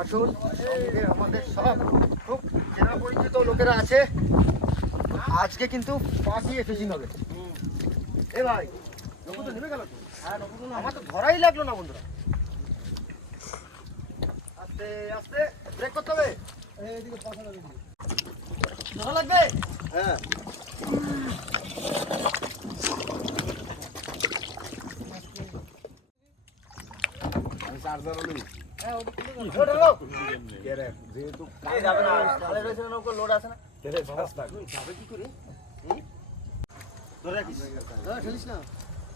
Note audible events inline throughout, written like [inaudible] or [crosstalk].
আসুন আমাদের সব খুব চেনা পরিচিত লোকেরা আছে। আজকে কিন্তু পাঠিয়ে ফিশিং হবে এ ভাই নৌকো তো নেমে গেল তো? হ্যাঁ নৌকো তো আমার তো ধরাই লাগল না বন্ধুরা। আস্তে আস্তে ব্রেক করতে হবে। ধরা লাগবে? হ্যাঁ। ধরো, ধরো। এই যাবে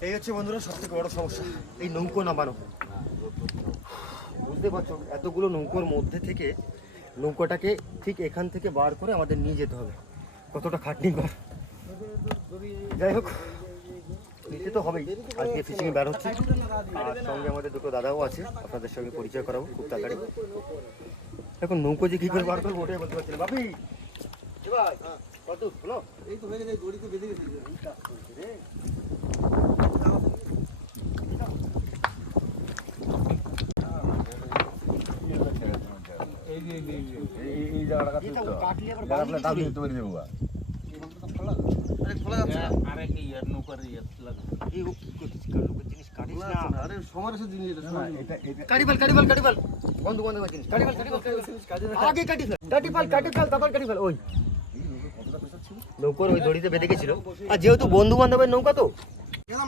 এই হচ্ছে বন্ধুরা সব থেকে বড় সমস্যা, এই নৌকো নামানো। বুঝতে পারছ, এতগুলো নৌকোর মধ্যে থেকে নৌকোটাকে ঠিক এখান থেকে বার করে আমাদের নিয়ে যেতে হবে। কতটা খাটনি কর। যাই হোক নিতে তো হবেই। আজকে ফিশিংয়ে বের হচ্ছে। আর সঙ্গে আমাদের দুটো দাদাও আছে। আপনাদের সঙ্গে পরিচয় করাবো খুব তাড়াতাড়ি। এখন নৌকো যে কী করে বার করব ওটাই বলতে পারছি না। বাপি! এই যে এই যে এই যে। কাটলে আবার বাড়ি দিতে হবে। আরে খোলা যাচ্ছে না। আরে কি ইয়ার নৌকার ইয়ার লাগে এই ও কি করছিস? কার জিনিস কাটিস না। আরে সমারের সাথে জিনিস এটা সমান এটা এটা। কাটিফাল কাটিফাল কাটিফাল। বন্ধু বন্ধু জিনিস কাটিফাল কাটিফাল কাটিফাল আগে কাটিফাল। কাটিফাল কাটিফাল তারপর কাটিফাল। ওই। নৌকোর ওই দড়িতে বেঁধে গেছিল। আর যেহেতু বন্ধু বান্ধবের নৌকা তো।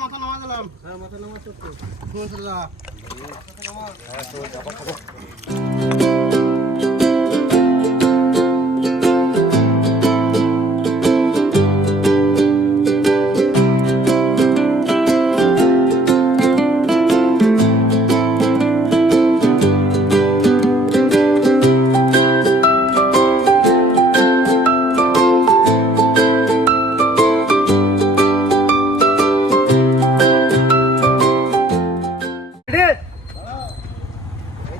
মাথা নামা দিলাম। হ্যাঁ মাথা নামা সত্য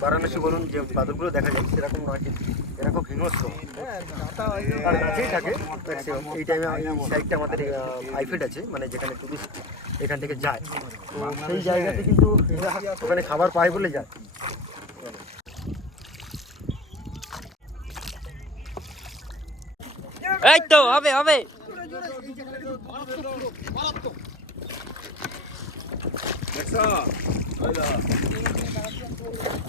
বারাণসী বলুন যে বাদরগুলো দেখা যায় সেরকম নয় কিন্তু। এরা খুব হিংস্র। আর কাছেই থাকে maximum। এই টাইমে এই সাইডটা আমাদের আইফেড আছে মানে যেখানে টুরিস্ট এখান থেকে যায়। তো সেই জায়গাতে কিন্তু ওখানে খাবার পায় বলে যায়। এই তো হবে হবে। দেখছ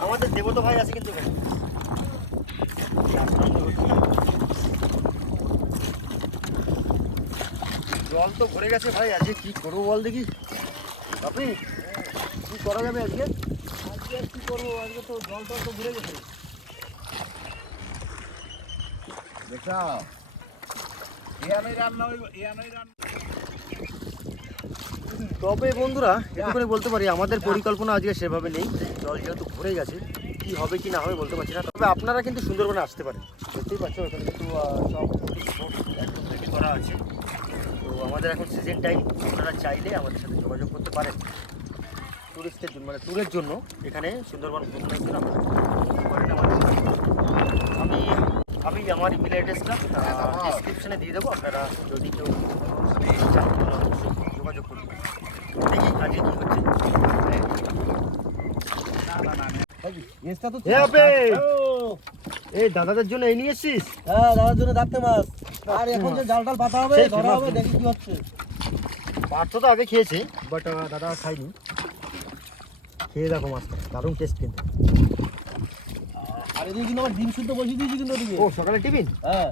আমাদের দেবতো ভাই আছে কিন্তু। জল তো ভরে গেছে ভাই আজকে কি করব বল দেখি। আপনি কি করা যাবে আজকে? আজকে আর কি করব? আজকে তো জল টল তো ভরে গেছে। রান্না তবে বন্ধুরা একটু করে বলতে পারি আমাদের পরিকল্পনা আজকে সেভাবে নেই। জল যেহেতু ভরে গেছে, কি হবে, কি না হবে বলতে পারছি না। তবে আপনারা কিন্তু সুন্দরবনে আসতে পারেন। বুঝতেই পাচ্ছ, এখানে কিন্তু সব একদম করা আছে। তো আমাদের এখন সিজন টাইম আপনারা চাইলে আমাদের সাথে যোগাযোগ করতে পারেন। টুরিস্টের জন্য মানে ট্যুরের জন্য এখানে সুন্দরবন ভ্রমণের জন্য। আমি আমি, আমার ইমেল অ্যাড্রেসটা ডিসক্রিপশনে দিয়ে দেবো। আপনারা যদি কেউ অবশ্যই যোগাযোগ করুন দেখি আজকে কি হচ্ছে। এসটা তো এই দাদাদের জন্য এই নিয়ে এসছিস? হ্যাঁ দাদার জন্য ডাকতে মাছ। আর এখন যে জাল টাল পাতা হবে ধরা হবে দেখি কি হচ্ছে। পার্থ তো আগে খেয়েছে বাট দাদা খাইনি খেয়ে দেখো মাছটা দারুণ টেস্ট কিন্তু। আর এদিকে কিন্তু আমার ডিম শুদ্ধ বসিয়ে দিয়েছি কিন্তু ওদিকে। ও সকালে টিফিন? হ্যাঁ।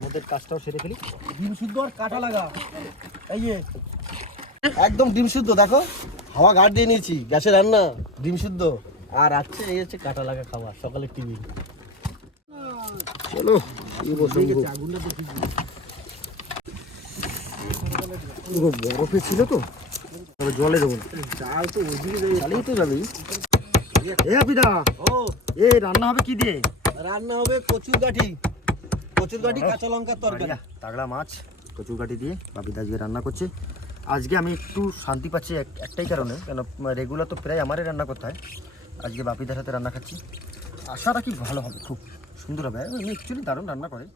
আমাদের কাজটাও সেরে ফেলি। ডিম শুদ্ধ আর কাটা লাগা। এই যে একদম ডিম শুদ্ধ দেখো। হাওয়া গাড় দিয়ে নিয়েছি গ্যাসে রান্না ডিম শুদ্ধ আর আছে এই হচ্ছে কাটা লাগা খাওয়া সকালে টিভি চলো পুরো বরফে ছিল তো তবে জলে দেবো জাল তো ওইদিকে তো যাবেই এ আপিদা ও। এ রান্না হবে কি দিয়ে? রান্না হবে কচুর গাঠি। কচুর গাঠি কাঁচা লঙ্কার তরকারি। তাগড়া মাছ কচুর কাটি দিয়ে বাপিদা আজকে রান্না করছে। আজকে আমি একটু শান্তি পাচ্ছি এক- একটাই কারণে কেন রেগুলার তো প্রায় আমারই রান্না করতে হয়। আজকে বাপিদার হাতে রান্না খাচ্ছি। আশা রাখি ভালো হবে? খুব সুন্দর হবে। অ্যাকচুয়ালি দারুণ রান্না করে।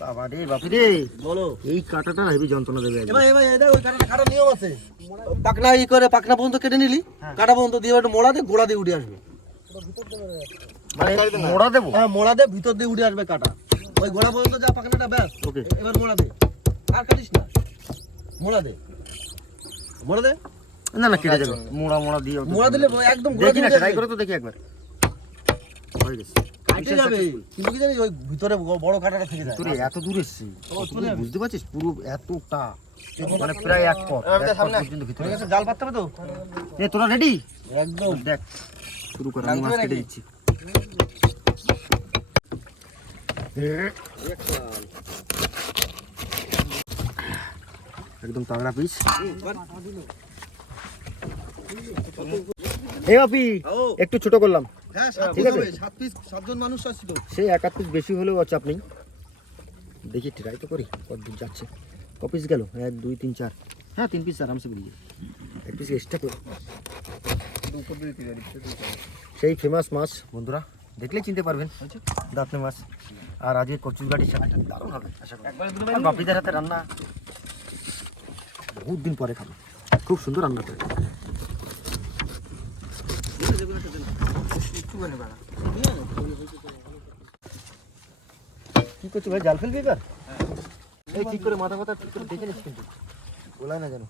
বাবা রে বাপি রে। বলো। এই কাটাটা হেভি যন্ত্রণা দেবে। এবার এবার এটা ওই কাটা কাটা নিয়ম আছে পাকনা ই করে পাকনা পর্যন্ত কেটে নিলি। কাটা পর্যন্ত দিয়ে একটু মোড়া দিয়ে গোড়া দিয়ে উঠে আসবে। মানে মোড়া দেবো? হ্যাঁ মোড়া দিয়ে ভিতর দিয়ে উঠে আসবে কাটা। ওই গোড়া পর্যন্ত যা পাকনাটা ব্যাস। ওকে। এবার মোড়া দে। আর কাটিস না। মোড়া দে। মোড়া দে? না না কেটে যাবে। মোড়া মোড়া দিয়ে মোড়া দিলে একদম দেখি না ট্রাই করে তো দেখি একবার। হয়ে গেছে। কাটে যাবে। কিন্তু কি জানিস ওই ভিতরে বড় কাটাটা থেকে যায়। তোরে এত দূর এসছি। বুঝতে পারছিস? পুরো এতটা। মানে প্রায় এক পথ। এক পর্যন্ত ভিতরে। ঠিক জাল পাততে হবে তো? এ তোরা রেডি একদম। দেখ শুরু কর আমি মাছ কেটে দিচ্ছি। একদম তাগড়া পিস আপি একটু ছোট করলাম। হ্যাঁ সাত ঠিক আছে। সাত পিস সাতজন মানুষ আসছিল। সে এক আধ পিস বেশি হলেও আর চাপ নেই দেখি ট্রাই তো করি কত দূর যাচ্ছে। ক পিস গেল? এক দুই তিন চার। হ্যাঁ তিন পিস আরামসে বেরিয়ে এক পিস এক্সট্রা করে। সেই ফেমাস মাছ বন্ধুরা দেখলেই চিনতে পারবেন। দাঁতনে মাছ। আর আজকে কচুর গাড়ির সাথে দারুণ হবে আশা করি। বাপিদের হাতে রান্না বহুত দিন পরে খাব। খুব সুন্দর রান্না করে। কি করছ ভাই? জাল ফেলবি এবার? এই ঠিক করে মাথা কথা ঠিক করে দেখে নিস কিন্তু। বলায় না যেন।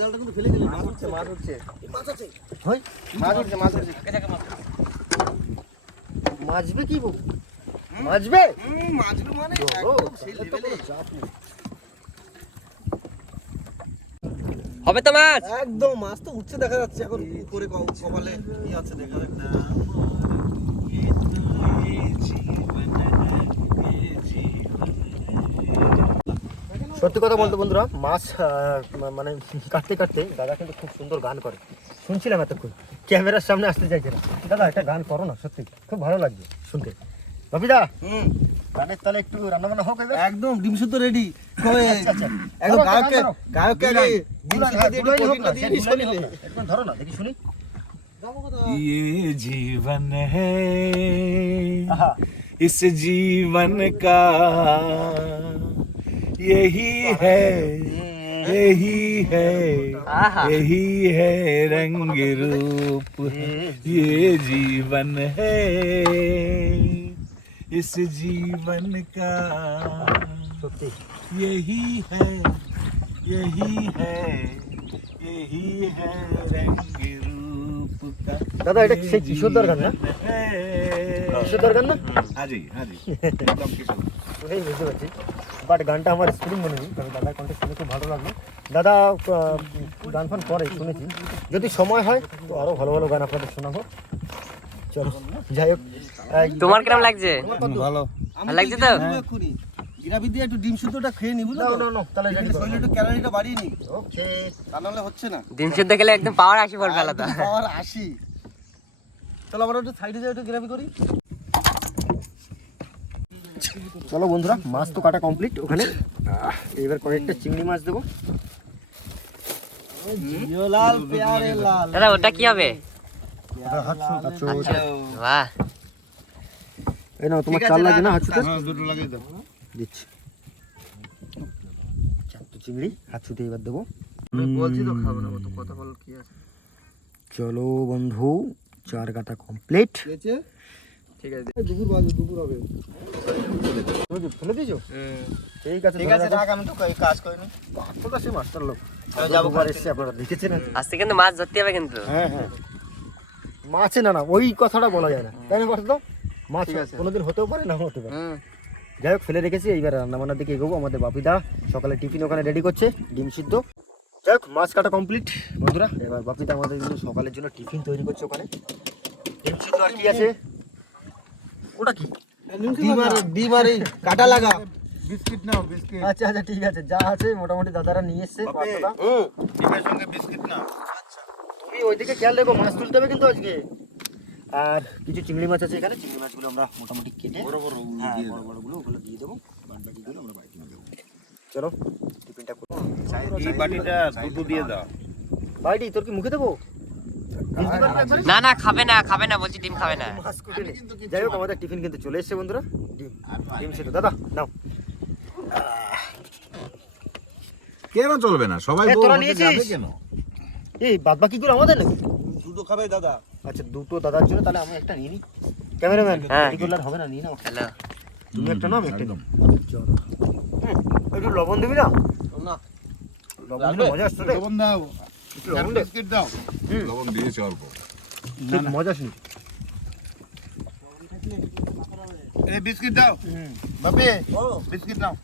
জালটা কিন্তু ফেলে দিলি। মাছ উঠছে মাছ উঠছে। মাছ আছে। হয় মাছ উঠছে মাছ উঠছে। মাছবে কি বউ? মাছবে? মাছবে মানে একদম সেই লেভেলে। হবে তো মাছ? একদম মাছ তো উঠছে দেখা যাচ্ছে। এখন উপরে কপালে কি আছে দেখা যাক না। সত্যি কথা বলতে বন্ধুরা মাছ মানে কাটতে কাটতে দাদা কিন্তু খুব সুন্দর গান করে। শুনছিলাম এতক্ষণ। ক্যামেরার সামনে আসতে চাইছে না। দাদা একটা গান করো না সত্যি। খুব ভালো লাগবে শুনতে। রবিদা হুম। গানের তাহলে একটু রান্না বান্না হোক এবার একদম ডিম শুদ্ধ রেডি আচ্ছা, আচ্ছা। একদম ধরো, গায়ককে ধরো। গায়ককে আগে ডিম গুলাই, শুদ্ধ হ্যাঁ, দিয়ে গুলাই একটু হোক না, প্রোটিনটা দিয়ে সে নিস গুলাই নিলে। হোক না। একটু ধরো না দেখি শুনি ये जीवन है আহা इस जीवन का यही है यही है आहा। यही है रंग रूप ये जीवन है इस जीवन का সত্যি यही है यही है यही है रंग रूप का দাদা এটা সেই কিশোরদার গান না है কিশোরদার গান না हाँ जी हाँ जी एकदम किशोर ওটাই বুঝতে পারছি বাট গানটা আমার স্পেলিং মনে নেই তবে দাদার কণ্ঠে শুনে খুব ভালো লাগলো দাদা আহ, গান ফান করে শুনেছি যদি সময় হয় তো আরও ভালো ভালো গান আপনাদের শোনাবো চলো যাই হোক তোমার কিরম লাগছে? ভালো। লাগছে তো তো? দিয়ে একটু ডিম শুদ্ধটা খেয়ে নি বুঝলো নাও, তো নাও, নাও, তাহলে শরীরে একটু ক্যালোরিটা বাড়িয়ে নি ওকে। তা নাহলে হচ্ছে না। ডিম সিদ্ধ খেলে একদম পাওয়ার আসি পড়বে আলাদা পাওয়ার আশি চলো আমরা একটু সাইডে যাই একটু গ্রাফি করি। চলো বন্ধুরা মাছ তো কাটা কমপ্লিট ওখানে এবার কয়েকটা চিংড়ি মাছ দেবো। দাদা ওটা কি হবে? বাহ। এই নাও তোমার চাল লাগে না হাঁচুতে দুটো লাগিয়ে দাও। দিচ্ছি। চারটে চিংড়ি হাঁচুতে এবার দেবো। বলছি তো খাব না তো কথা বল কি আছে? চলো বন্ধু চার কাটা কমপ্লিট ঠিক আছে? দুপুর বাজে দুপুর হবে। ফেলে দিয়েছ? ঠিক আছে ঠিক আছে রাখ আমি তো কাজ করিনি। সে মাস্টার লোক। যাব দুবার এসছে আপনারা দেখেছেন আজকে কিন্তু মাছ ধরতে হবে কিন্তু। হ্যাঁ হ্যাঁ। মাছে না না ওই কথাটা বলা যায় না। তাই না বলতো? মাছ কোনোদিন হতেও পারে না হতে পারে। যাই হোক ফেলে রেখেছি এইবার রান্নাবান্নার দিকে এগোবো। আমাদের বাপিদা সকালে টিফিন ওখানে রেডি করছে ডিম সিদ্ধ। যাই হোক মাছ কাটা কমপ্লিট বন্ধুরা এবার বাপিদা আমাদের জন্য সকালের জন্য টিফিন তৈরি করছে ওখানে। ডিম সিদ্ধ আর কি আছে? ওটা কি? ডিম আর ডিম আর এই কাটা লাগা। বিস্কিট নাও বিস্কিট। আচ্ছা আচ্ছা ঠিক আছে। যা আছে মোটামুটি দাদারা নিয়ে এসছে। পাঁচটা। ডিমের সঙ্গে বিস্কিট নাও। তুমি ওইদিকে খেয়াল রেখো মাছ তুলতে হবে কিন্তু আজকে। আর কিছু চিংড়ি মাছ আছে এখানে চিংড়ি মাছগুলো আমরা মোটামুটি কেটে বড় বড় হ্যাঁ বড় বড়গুলো ওগুলো দিয়ে দেবো বাদ বাকিগুলো আমরা বাড়িতে নিয়ে যাব। চলো টিফিনটা করব এই বাটিটা দুটো দিয়ে দাও। বাইটি তোর কি মুখে দেবো? না না খাবে না খাবে না বলছি ডিম খাবে না। যাই হোক আমাদের টিফিন কিন্তু চলে এসেছে বন্ধুরা। ডিম ডিম সেটা দাদা নাও। কেন চলবে না? সবাই তোরা নিয়েছিস? কেন? এই বাদ বাকিগুলো আমাদের নাকি? দুটো খাবে দাদা। আচ্ছা দুটো দাদার জন্য তাহলে আমি একটা নিয়ে নিই। ক্যামেরাম্যান হ্যাঁ। রেগুলার হবে না নিয়ে নাও। হ্যালো। তুমি একটা নাও একটা একদম। হুম, একটু লবণ দিবি না? না। লবণ দিলে মজা আসছে লবণ দাও। একটু লবণ দে। বিস্কিট দাও। লবণ দিয়েছে অল্প। মজা আসেনি। এই বিস্কিট দাও। বাপি বিস্কিট নাও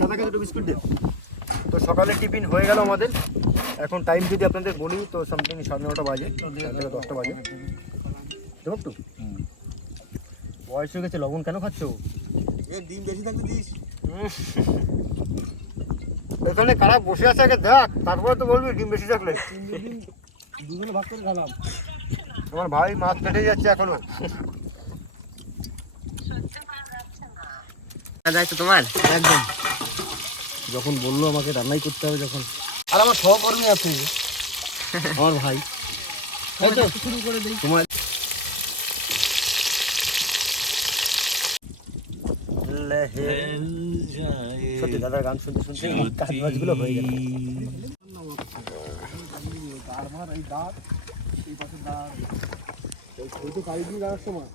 দাদাকে দুটো বিস্কুট দে। তো সকালে টিফিন হয়ে গেল আমাদের। এখন টাইম যদি আপনাদের বলি তো সামথিং সাড়ে নটা বাজে সাড়ে দশটা বাজে। দেবো একটু বয়স হয়ে গেছে লবণ কেন খাচ্ছ? এ ডিম বেশি থাকতে দিস। এখানে কারা বসে আছে আগে দেখ তারপরে তো বলবি ডিম বেশি থাকলে। দুজনে ভাগ করে খেলাম। তোমার ভাই মাছ কেটে যাচ্ছে এখনও। তোমার? একদম। যখন বলল আমাকে রান্নাই করতে হবে যখন। আর আমার সহকর্মী আছে। আমার ভাই। তাই তো? শুরু করে দিই। তোমার সত্যি দাদার গান শুনতে শুনতে কাজ বাজগুলো হয়ে গেল ওই যাওয়ার সময়।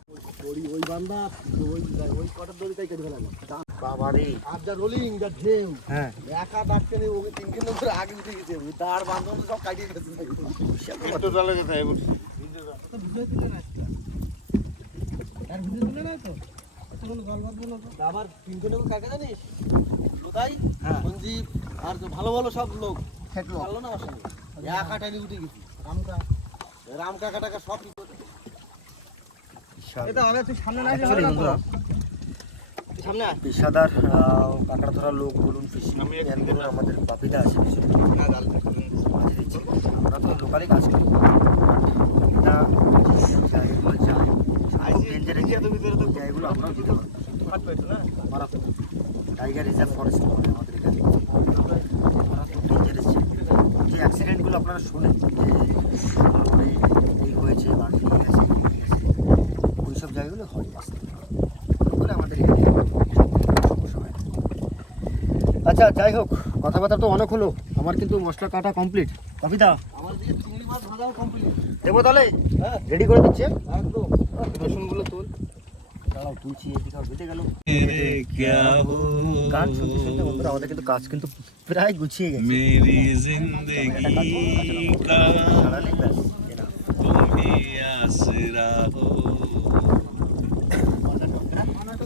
ওই ওই বান্দা ওই ওই কটার দড়িটাই কেটে ফেলাম রে আর যা রোলিং যা ঢেউ। হ্যাঁ। একা ডাকতে নেই ওকে তিন কিলো ধরে আগে উঠে গেছে তার বান্ধব সব কাটিয়ে গেছে একটু ডালে যেতে হবে আবার তিনটে লোক কাকে জানিস? কোথায় হ্যাঁ। সঞ্জীব আর তো ভালো ভালো সব লোক। থাকল ভালো না আমার সঙ্গে? এক আটাইলে উঠে গেছি। রামকা রাম কাকা টাকা সব এটা হবে তুই সামনে না Actually বন্ধুরা, সামনে আয় পেশাদার কাঁকড়া ধরার লোক বলুন ফিশিং বলুন আমাদের বাপিদা আছে আমরা তো লোকালে কাজ করি। জায়গাগুলো ডেঞ্জারের জায়গাগুলো আমরাও যেতে পারি টাইগার রিজার্ভ ফরেস্ট বলে আমাদের এখানে। ডেঞ্জারাস যে অ্যাক্সিডেন্টগুলো আপনারা শোনেন যে এই হয়েছে বা ওই সব জায়গাগুলো হয় আসতে আমাদের এখানে সমস্যা হয় না। আচ্ছা যাই হোক কথাবার্তা তো অনেক হলো। আমার কিন্তু মশলা কাটা কমপ্লিট কবিতা আমার দিকে চিংড়ি মাছ ভাজা কমপ্লিট দেবো তাহলে? হ্যাঁ। রেডি করে দিচ্ছে? একদম। রসুনগুলো তোল। গান শুনতে শুনতে বন্ধুরা আমাদের কিন্তু কাজ কিন্তু প্রায় গুছিয়ে গেছে।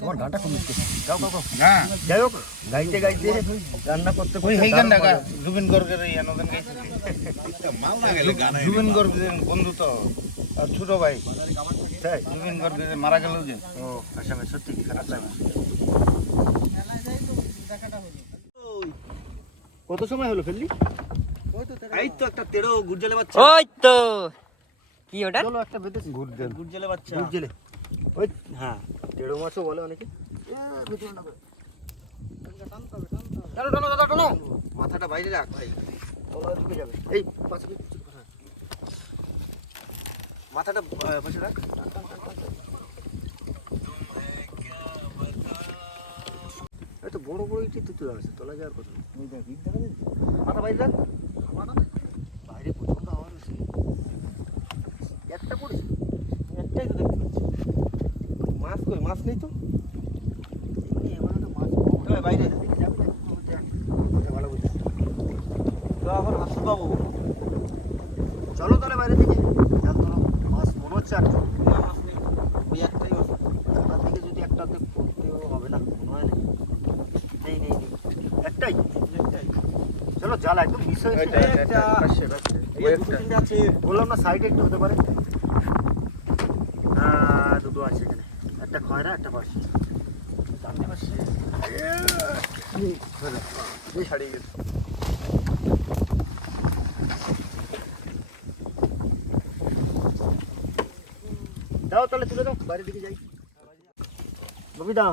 তোমার গানটা খুব মিস করছি গাও গাও যাই হোক গাইতে গাইতে রান্না করতে করতে জুবিন গর্গের এই গাইছে জুবিন গর্গের বন্ধু তো আর ছোট ভাই। তাই? জুবিন গর্গের মারা গেল যে। ও সত্যি কত সময় হলো ফেললি? এই তো একটা তেরো গুড় জলে বাচ্চা। ওই তো। কি ওটা? চলো একটা বেঁধেছি। গুড় বাচ্চা। ওই হ্যাঁ। দেড়ো মাছও বলে অনেকে। টানো টানো দাদা টানো। মাথাটা বাইরে রাখ ভাই। তলা ঢুকে যাবে। এই পাশে মাথাটা বসে রাখ। এই তো বড় বড় ইটি তুই আছে তলা যাওয়ার কথা। মাথা বাইরে রাখ বাইরে প্রচণ্ড আওয়াজ হচ্ছে একটা পড়েছে একটাই তো দেখতে পাচ্ছি মাছ নেই তো? এমনি এবার একটা মাছ বাইরে দিকে যাবি না একটু দেখ। কথা ভালো বুঝছিস তো আবার হাসু পাবো। চলো তাহলে বাইরে দিকে মাছ মনে হচ্ছে আর মাছ ওই একটাই মাছ। দিকে যদি একটাতে হবে না মনে হয় না। নেই নেই একটাই। একটাই। চলো জাল একদম মিস হয়েছে বললাম না সাইডে একটু হতে পারে। হ্যাঁ দুটো আছে এখানে। একটা খয়রা একটা জানতে পারছি এই হারিয়ে গেছে দাও তাহলে তুলে দাও বাইরের দিকে যাই ববিদা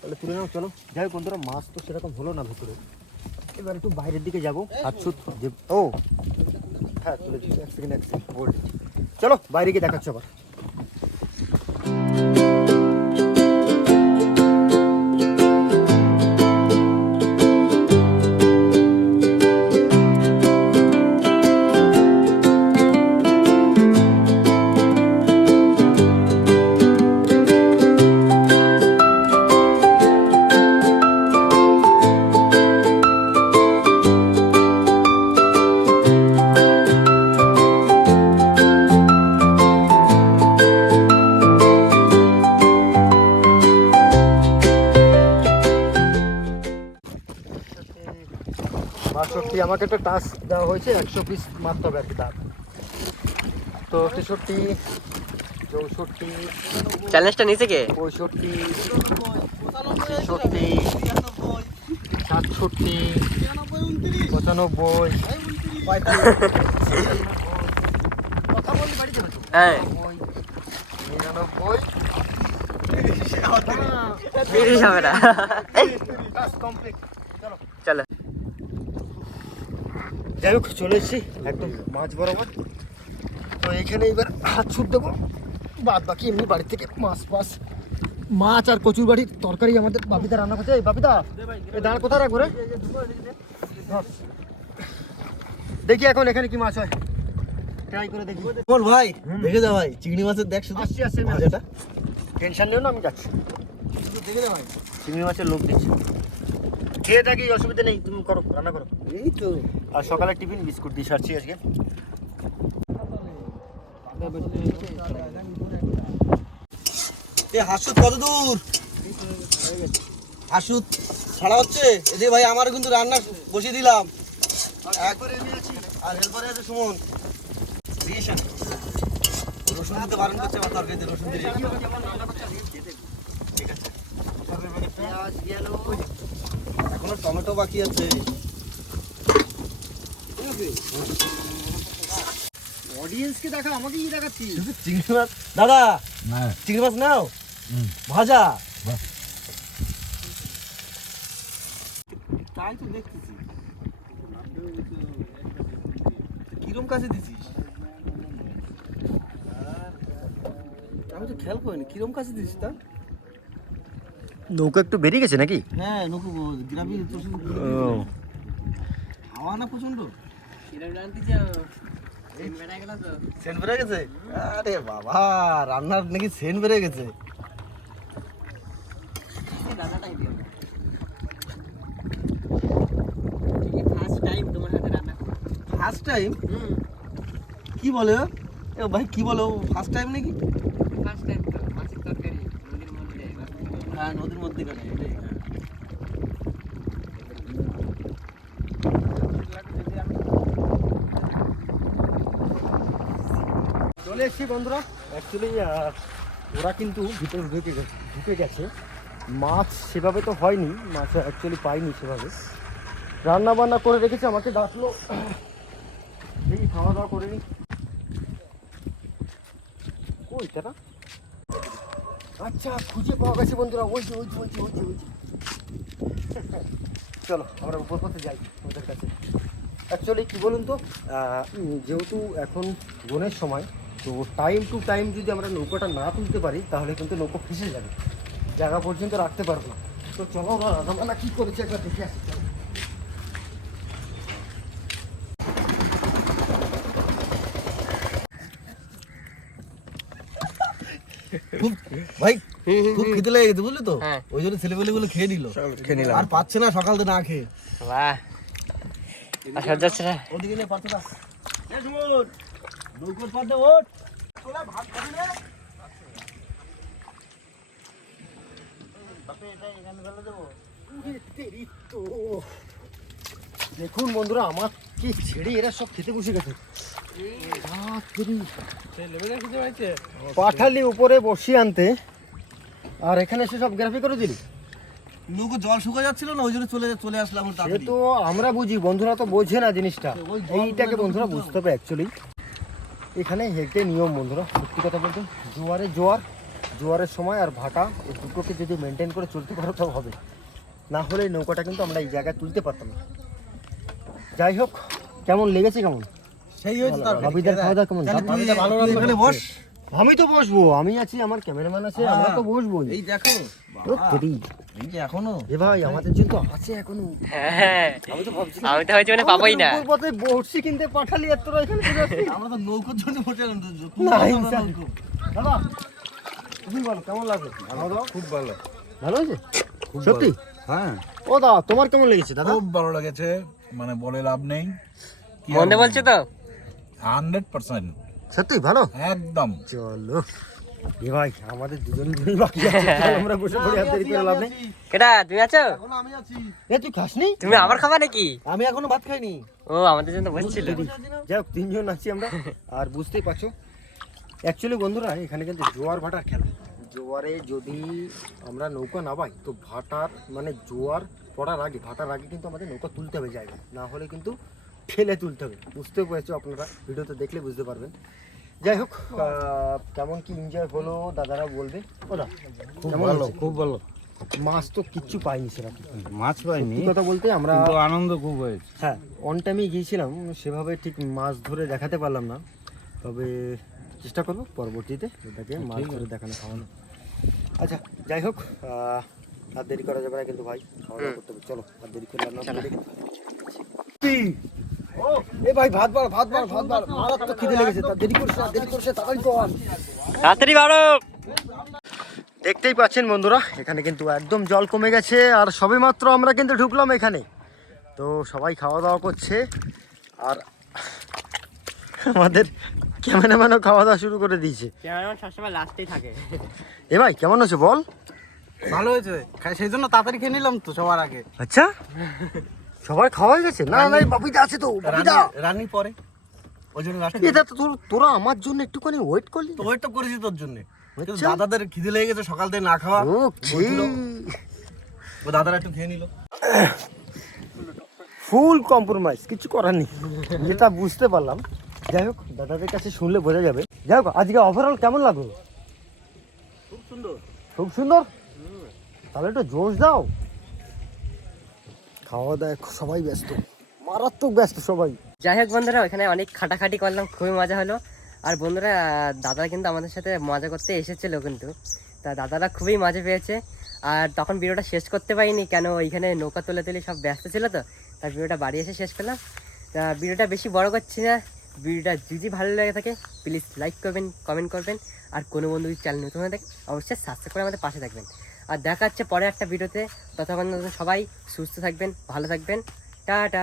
তাহলে তুলে নাও চলো যাই হোক বন্ধুরা মাছ তো সেরকম হলো না ভিতরে এবার একটু বাইরের দিকে যাব সুত যে ও হ্যাঁ তুলে দিচ্ছি এক সেকেন্ড এক সেকেন্ড চলো বাইরে গিয়ে দেখাচ্ছ আবার একটা টাস্ক দেওয়া হয়েছে একশো পিস মারতে হবে আর কি তার তো তেষট্টি চৌষট্টি চ্যালেঞ্জটা নিচে কে? পঁয়ষট্টি ছেষট্টি সাতষট্টি পঁচানব্বই হ্যাঁ। নিরানব্বই তিরিশ। হবে না। টাস্ক চলো। চলো। যাই হোক চলে এসেছি একদম মাছ বরাবর। তো এখানে এবার হাত ছুট দেবো। বাদ বাকি এমনি বাড়ি থেকে মাছ ফাছ মাছ আর কচুর বাড়ির তরকারি আমাদের বাপিদা রান্না করছে এই বাপিদা এই দাঁড় কোথায় রাখব রে। দেখি এখন এখানে কি মাছ হয়। ট্রাই করে দেখি। বল ভাই দেখে যা ভাই চিংড়ি মাছের দেখ শুধু। আসছি আসছি ভাজাটা। টেনশন নিও না আমি যাচ্ছি। দেখে যা ভাই। চিংড়ি মাছের লোক দিচ্ছি। খেয়ে থাকি অসুবিধা নেই তুমি করো রান্না করো। এই তো। আর সকালে টিফিন বিস্কুট দিয়ে সারছি আজকে। এ হাসুত কত দূর? হাসুত ছাড়া হচ্ছে? এদিকে ভাই আমার কিন্তু রান্না বসিয়ে দিলাম। একবারে আমি আছি আর হেল্পারে আছে সুমন। রসুন দিতে বারণ করছে আমার তরকারিতে রসুন দিয়ে। ঠিক আছে। পেঁয়াজ গেল এখনও টমেটো বাকি আছে। অডিয়েন্সকে দেখা আমাকেই দেখাচ্ছি। চিংড়ি মাছ? দাদা চিংড়ি মাছ নাও। ভাজা। তাই তো দেখতেছি। কিরম কাছে দিছিস? আমি তো খেয়াল করিনি কিরম কাছে দিছিস তা? নৌকা একটু বেরিয়ে গেছে নাকি? হ্যাঁ নকু গ্রামে হাওয়া না প্রচণ্ড সেন্ট বেড়ে গেছে? আরে বাবা রান্নার নাকি সেন্ট বেড়ে গেছে? ফার্স্ট টাইম কি বলে ভাই কি বলো ফার্স্ট টাইম নাকি হ্যাঁ নদীর মধ্যে কাটে এটাই হ্যাঁ। চলে বন্ধুরা। অ্যাকচুয়ালি ওরা কিন্তু ভিতরে ঢুকে গেছে ঢুকে গেছে। মাছ সেভাবে তো হয়নি, মাছ অ্যাকচুয়ালি পাইনি সেভাবে। রান্না বান্না করে রেখেছে, আমাকে ডাকলো। দেখি খাওয়া দাওয়া করে নি। কই তারা আচ্ছা খুঁজে পাওয়া গেছে বন্ধুরা, ওই যে ওই যে ওই যে ওই যে ওই যে। [laughs] চলো, আমরা উপর পথে যাই ওদের কাছে। অ্যাকচুয়ালি কী বলুন তো যেহেতু এখন বনের সময় তো টাইম টু টাইম যদি আমরা নৌকাটা না তুলতে পারি তাহলে কিন্তু নৌকো ফেসে যাবে। জায়গা পর্যন্ত রাখতে পারব না। তো চলো না রাধামালা কী করেছে একবার দেখে আসি চলো। খুব ভাই খুব খিদে লেগে গেছে বুঝলি তো? হ্যাঁ। ওই জন্য ছেলেপেলে গুলো খেয়ে নিল। খেয়ে নিলাম। আর পাচ্ছে না সকাল থেকে না খেয়ে। বাহ। আর সহ্য না। ওদিকে নিয়ে পাচ্ছে না। নৌকোর পাতে ওঠ। দেখুন বন্ধুরা আমার কি ছেড়ে এরা সব খেতে বসে গেছে। পাঠালি উপরে বসিয়ে আনতে আর এখানে এসে সব গ্রাফি করে দিলি নৌকো জল শুকিয়ে যাচ্ছিল না ওই জন্য চলে চলে আসলাম তো আমরা বুঝি বন্ধুরা তো বোঝে না জিনিসটা। এইটাকে বন্ধুরা বুঝতে হবে অ্যাকচুয়ালি এখানে হেঁটে নিয়ম বন্ধুরা সত্যি কথা বলতে জোয়ারে জোয়ার জোয়ারের সময় আর ভাটা এই দুটোকে যদি মেনটেন করে চলতে পারো তো হবে। না হলে এই নৌকাটা কিন্তু আমরা এই জায়গায় তুলতে পারতাম না। যাই হোক কেমন লেগেছে কেমন? সেই হয়েছে তার ভাবিদার খাওয়া দাওয়া কেমন? তাহলে তুই তুই এখানে বস। আমি তো বসবো আমি আছি আমার ক্যামেরাম্যান আছে আমরা তো বসবো এই দেখো এই যে এখনও? এ ভাই আমাদের জন্য তো আছে এখনও। হ্যাঁ আমি তো ভাবছি আমি তো হয়তো মানে পাবোই না। পথে বড়শি কিনতে পাঠালি আর তোরা এখানে? আমরা তো নৌকোর জন্য বসে আলাম তো না, দাদা তুমি বলো কেমন লাগছে খাওয়া দাওয়া খুব ভালো। ভালো হয়েছে? সত্যি? হ্যাঁ। ও দাদা তোমার কেমন লেগেছে দাদা? খুব ভালো লেগেছে মানে বলে লাভ নেই। মনে বলছো তো? Hundred percent. সত্যি ভালো? একদম। চলো। এ ভাই আমাদের দুজন দুই বাকি আছে আমরা বসে পড়ি আর দেরি করে লাভ নেই। তুমি আছো? এখনও আমি আছি। এ তুই খাসনি? তুমি আবার খাবা নাকি? আমি এখনও ভাত খাইনি। ও আমাদের জন্য বসছিল। যাই হোক তিনজন আছি আমরা। আর বুঝতেই পারছ অ্যাকচুয়ালি বন্ধুরা এখানে কিন্তু জোয়ার ভাটার খেলা। জোয়ারে যদি আমরা নৌকা নামাই তো ভাটার মানে জোয়ার পড়ার আগে ভাটার আগে কিন্তু আমাদের নৌকা তুলতে হবে জায়গা না হলে কিন্তু ঠেলে তুলতে হবে। বুঝতে পেরেছ আপনারা ভিডিওতে দেখলে বুঝতে পারবেন। যাই হোক কেমন কি এনজয় হলো দাদারা বলবে? ওরা কেমন হয়েছে? খুব ভালো। মাছ তো কিচ্ছু পাইনি সেরকম মাছ পাইনি কথা বলতে আমরা আনন্দ খুব হয়েছে। হ্যাঁ অন টাইমে গিয়েছিলাম সেভাবে ঠিক মাছ ধরে দেখাতে পারলাম না। তবে চেষ্টা করব পরবর্তীতে এটাকে মাছ ধরে দেখানো খাওয়ানো। আচ্ছা যাই হোক আহ, আর দেরি করা যাবে না কিন্তু ভাই খাওয়া দাওয়া করতে হবে। চলো আর দেরি করলে আমরা ভুলে গেছি। কি? ও, এ ভাই ভাত বার ভাত বার ভাত বার। মারাত্মক খিদে লেগেছে তা দেরি করছে না দেরি করছে তাড়াতাড়ি কর তাড়াতাড়ি বাড়ো। দেখতেই পাচ্ছেন বন্ধুরা এখানে কিন্তু একদম জল কমে গেছে আর সবেমাত্র আমরা কিন্তু ঢুকলাম এখানে। তো সবাই খাওয়া দাওয়া করছে আর আমাদের ক্যামেরাম্যানও খাওয়া দাওয়া শুরু করে দিয়েছে। ক্যামেরাম্যান সবসময় লাস্টেই থাকে। এ ভাই কেমন হচ্ছে বল? ভালো হয়েছে সেই জন্য তাড়াতাড়ি খেয়ে নিলাম তো সবার আগে। আচ্ছা? সবাই খাওয়া হয়ে গেছে? না না বাপিদা আছে তো বাপিদা। রানি পরে। ওই জন্য এটা তো তোর- আমার জন্য একটুখানি ওয়েট করলি? তো ওইটা করেছি তোর জন্য। আচ্ছা। দাদাদের খিদে লেগে গেছে সকাল থেকে না খাওয়া। ও দাদারা একটু খেয়ে নিল। ফুল কম্প্রোমাইজ কিছু করার নেই। যেটা বুঝতে পারলাম। যাই হোক দাদাদের কাছে শুনলে বোঝা যাবে। যাই হোক আজকে ওভারঅল কেমন লাগল? খুব সুন্দর। খুব সুন্দর? তাহলে একটু জোশ দাও। খাওয়া দাওয়া সবাই ব্যস্ত। মারাত্মক ব্যস্ত সবাই। যাই হোক বন্ধুরা ওখানে অনেক খাটাখাটি করলাম, খুবই মজা হলো। আর বন্ধুরা, দাদা কিন্তু আমাদের সাথে মজা করতে এসেছিল কিন্তু। তা দাদারা খুবই মজা পেয়েছে। আর তখন ভিডিওটা শেষ করতে পারিনি, কেন ওইখানে নৌকা তুলে তুলে সব ব্যস্ত ছিল তো তার ভিডিওটা বাড়ি এসে শেষ করলাম। তা ভিডিওটা বেশি বড় করছি না, ভিডিওটা যদি ভালো লেগে থাকে প্লিজ লাইক করবেন কমেন্ট করবেন। আর কোনো বন্ধু চ্যানেল নতুন হয়ে থাকে, অবশ্যই সাবস্ক্রাইব করে আমাদের পাশে থাকবেন। আর দেখা হচ্ছে পরে একটা ভিডিওতে। ততক্ষণ সবাই সুস্থ থাকবেন ভালো থাকবেন। টাটা।